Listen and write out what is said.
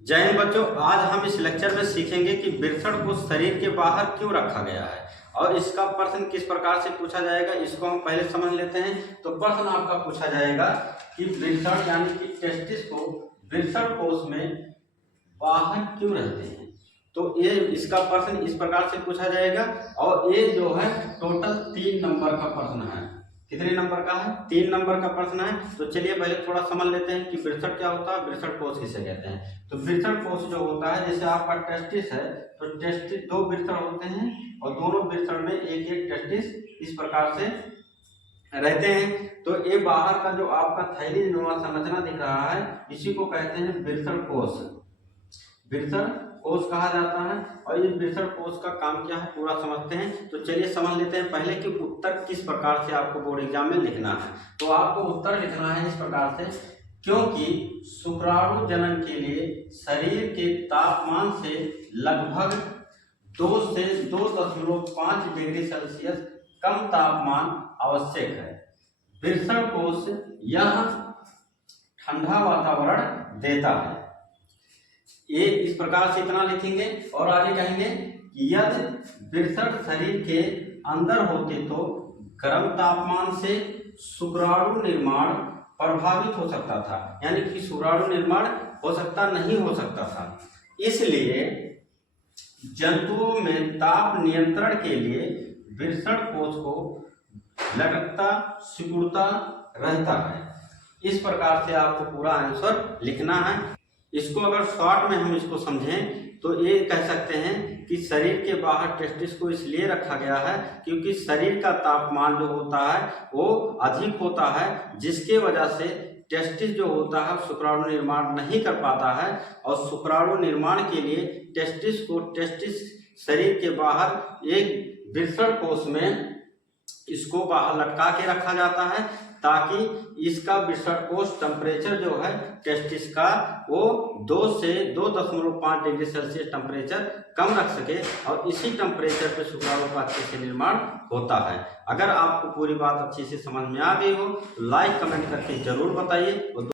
जय हिंद बच्चों, आज हम इस लेक्चर में सीखेंगे कि वृषण को शरीर के बाहर क्यों रखा गया है और इसका प्रश्न किस प्रकार से पूछा जाएगा, इसको हम पहले समझ लेते हैं। तो प्रश्न आपका पूछा जाएगा कि वृषण यानी कि टेस्टिस को वृषण कोश में बाहर क्यों रहते हैं। तो ये इसका प्रश्न इस प्रकार से पूछा जाएगा और ये जो है टोटल 3 नंबर का प्रश्न है। कितने नंबर का है? 3 नंबर का प्रश्न है। तो चलिए पहले थोड़ा समझ लेते हैं कि वृषण क्या होता है, वृषण कोश किसे कहते हैं। तो वृषण कोश जो होता है, जैसे आपका टेस्टिस है तो टेस्टिस 2 वृषण होते हैं और दोनों वृषण में एक एक टेस्टिस इस प्रकार से रहते हैं। तो ये बाहर का जो आपका थैली नुमा संरचना दिख रहा है, इसी को कहते हैं वृषण कोश। वृषण कोश कहा जाता है और इस वृषण कोश का काम क्या है पूरा समझते हैं। तो चलिए समझ लेते हैं पहले कि उत्तर किस प्रकार से आपको बोर्ड एग्जाम में लिखना है। तो आपको उत्तर लिखना है इस प्रकार से, क्योंकि शुक्राणु जनन के लिए शरीर के तापमान से लगभग 2 से 2.5 डिग्री सेल्सियस कम तापमान आवश्यक है। वृषण कोश यह ठंडा वातावरण देता है। ये इस प्रकार से इतना लिखेंगे और आगे कहेंगे कि यदि वृषण शरीर के अंदर होते तो गर्म तापमान से शुक्राणु निर्माण प्रभावित हो सकता था, यानी कि शुक्राणु निर्माण हो सकता नहीं हो सकता था। इसलिए जंतुओं में ताप नियंत्रण के लिए वृषण कोश को लटकता सिकुड़ता रहता है। इस प्रकार से आपको पूरा आंसर लिखना है। इसको अगर शॉर्ट में हम इसको समझें तो ये कह सकते हैं कि शरीर के बाहर टेस्टिस को इसलिए रखा गया है क्योंकि शरीर का तापमान जो होता है वो अधिक होता है, जिसके वजह से टेस्टिस जो होता है शुक्राणु निर्माण नहीं कर पाता है। और शुक्राणु निर्माण के लिए टेस्टिस शरीर के बाहर एक वृषण कोश में इसको बाहर लटका के रखा जाता है, ताकि इसका वृषण कोश टेम्परेचर जो है टेस्टिस का वो 2 से 2.5 डिग्री सेल्सियस टेम्परेचर कम रख सके और इसी टेम्परेचर पे शुक्राणु का अच्छे से निर्माण होता है। अगर आपको पूरी बात अच्छे से समझ में आ गई हो तो लाइक कमेंट करके जरूर बताइए।